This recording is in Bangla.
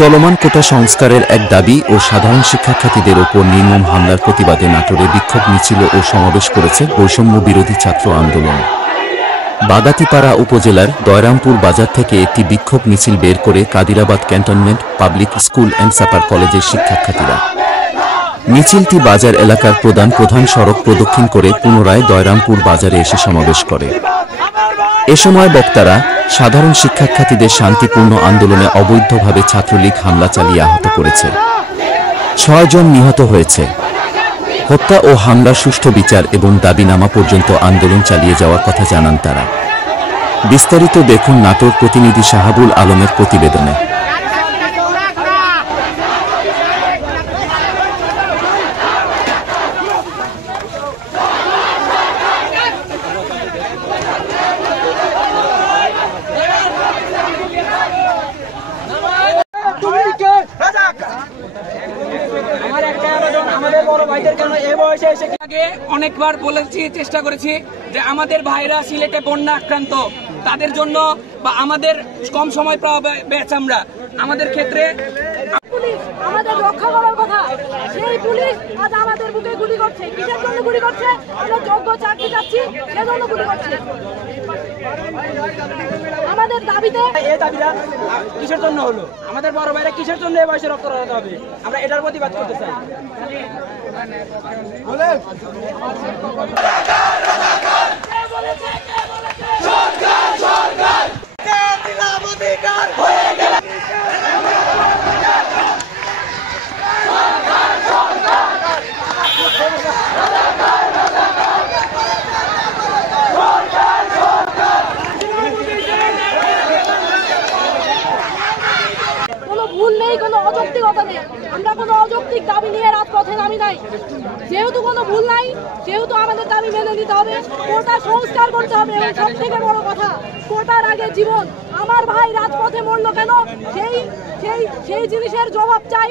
চলমান কোটা সংস্কারের এক দাবি ও সাধারণ শিক্ষার্থীদের ওপর নির্মম হামলার প্রতিবাদে নাটোরে বিক্ষোভ মিছিল ও সমাবেশ করেছে বৈষম্য বিরোধী ছাত্র আন্দোলন। বাগাতিপাড়া উপজেলার দয়রামপুর বাজার থেকে একটি বিক্ষোভ মিছিল বের করে Kadirabad cantonment public school and sapper কলেজের শিক্ষার্থীরা। মিছিলটি বাজার এলাকার প্রধান সড়ক প্রদক্ষিণ করে পুনরায় দয়রামপুর বাজারে এসে সমাবেশ করে। এ সময় বক্তারা সাধারণ শিক্ষার্থীদের শান্তিপূর্ণ আন্দোলনে অবৈধভাবে ছাত্রলীগ হামলা চালিয়ে আহত করেছে। ৬ জন নিহত হয়েছে। হত্যা ও হামলার সুষ্ঠু বিচার এবং দাবিনামা পর্যন্ত আন্দোলন চালিয়ে যাওয়ার কথা জানান তারা। বিস্তারিত দেখুন নাটোর প্রতিনিধি শাহাবুল আলমের প্রতিবেদনে। অনেকবার বলেছি, চেষ্টা করেছি যে আমাদের ভাইরা সিলেটে বন্যা আক্রান্ত, তাদের জন্য বা আমাদের কম সময় পেয়েছে, আমরা আমাদের ক্ষেত্রে আমাদের রক্ষা করার কথা, সেই পুলিশ আজ আমাদের বুকে গুলি করছে। কিসের জন্য গুলি করছে? আমরা যোগ্য চাকরি চাচ্ছি, সেজন্য গুলি করছে। আমাদের দাবিতে এই দাবিটা কিসের জন্য হলো? আমাদের বড় ভাইরা কিসের জন্য এই বয়সে রক্ত দিতে হবে? আমরা এটার প্রতিবাদ করতে চাই। ভুল নেই, কোনো অযৌক্তিকতা নেই। আমরা কোনো অযৌক্তিক দাবি নিয়ে রাজপথে নামি নাই। যেহেতু কোনো ভুল নাই, সেহেতু আমাদের দাবি মেনে নিতে হবে। কোটা সংস্কার করতে হবে এবং সব থেকে বড় কথা, কোটার আগে জীবন। আমার ভাই রাজপথে মরলো কেন? সেই জিনিসের জবাব চাই।